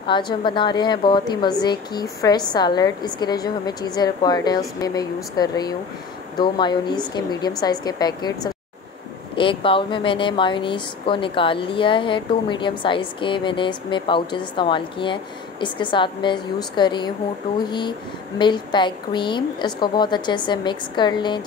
आज हम बना रहे हैं बहुत ही मज़े की फ़्रेश सैलड। इसके लिए जो हमें चीज़ें रिक्वायर्ड हैं उसमें मैं यूज़ कर रही हूँ 2 मायोनीज़ के मीडियम साइज़ के पैकेट्स। एक बाउल में मैंने मायोनीज़ को निकाल लिया है। 2 मीडियम साइज़ के मैंने इसमें पाउचेस इस्तेमाल किए हैं। इसके साथ मैं यूज़ कर रही हूँ 2 ही मिल्क पैक क्रीम। इसको बहुत अच्छे से मिक्स कर लें।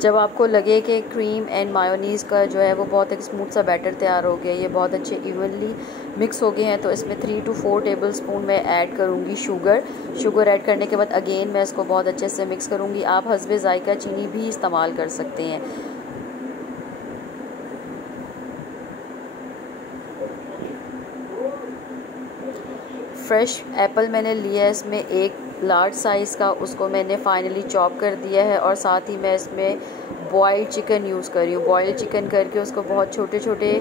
जब आपको लगे कि क्रीम एंड मायोनीज़ का जो है वो बहुत एक स्मूथ सा बैटर तैयार हो गया, ये बहुत अच्छे इवनली मिक्स हो गए हैं, तो इसमें 3 to 4 टेबलस्पून मैं ऐड करूँगी शुगर ऐड करने के बाद अगेन मैं इसको बहुत अच्छे से मिक्स करूँगी। आप हस्बे ज़ायका चीनी भी इस्तेमाल कर सकते हैं। फ्रेश एप्पल मैंने लिया है, इसमें एक लार्ज साइज़ का, उसको मैंने फाइनली चॉप कर दिया है। और साथ ही मैं इसमें बॉइल्ड चिकन यूज़ कर रही हूँ। बॉइल्ड चिकन करके उसको बहुत छोटे छोटे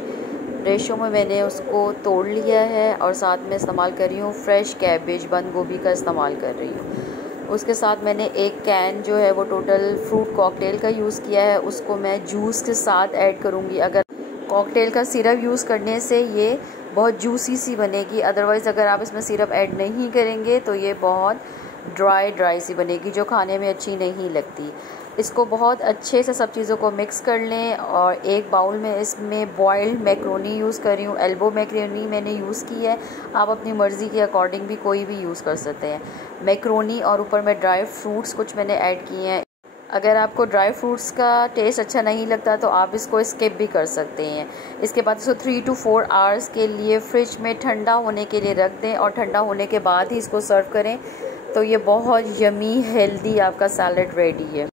रेशो में मैंने उसको तोड़ लिया है। और साथ में इस्तेमाल कर रही हूँ फ्रेश कैबेज, बंद गोभी का इस्तेमाल कर रही हूँ। उसके साथ मैंने एक कैन जो है वो टोटल फ्रूट कॉकटेल का यूज़ किया है, उसको मैं जूस के साथ ऐड करूँगी। अगर कॉकटेल का सिरप यूज़ करने से ये बहुत जूसी सी बनेगी, अदरवाइज़ अगर आप इसमें सिरप ऐड नहीं करेंगे तो ये बहुत ड्राई सी बनेगी, जो खाने में अच्छी नहीं लगती। इसको बहुत अच्छे से सब चीज़ों को मिक्स कर लें। और एक बाउल में इसमें बॉइल्ड मैक्रोनी यूज़ कर रही हूँ। एल्बो मैक्रोनी मैंने यूज़ की है, आप अपनी मर्ज़ी के अकॉर्डिंग भी कोई भी यूज़ कर सकते हैं मैक्रोनी। और ऊपर में ड्राई फ्रूट्स कुछ मैंने ऐड किए हैं। अगर आपको ड्राई फ्रूट्स का टेस्ट अच्छा नहीं लगता तो आप इसको स्किप भी कर सकते हैं। इसके बाद इसको 3 to 4 आवर्स के लिए फ्रिज में ठंडा होने के लिए रख दें, और ठंडा होने के बाद ही इसको सर्व करें। तो ये बहुत यमी हेल्दी आपका सैलड रेडी है।